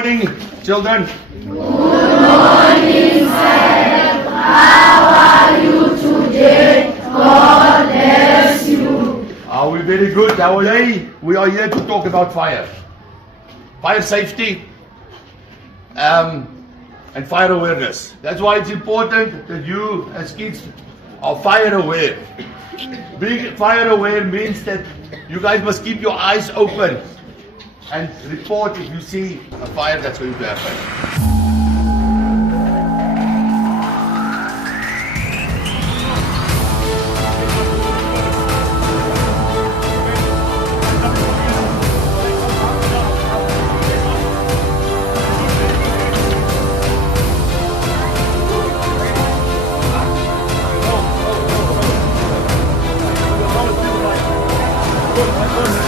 morning, children. Are we very good? How are they? We are here to talk about fire. Fire safety and fire awareness. That's why it's important that you as kids are fire aware. Being fire aware means that you guys must keep your eyes open and report if you see a fire that's going to happen. Good.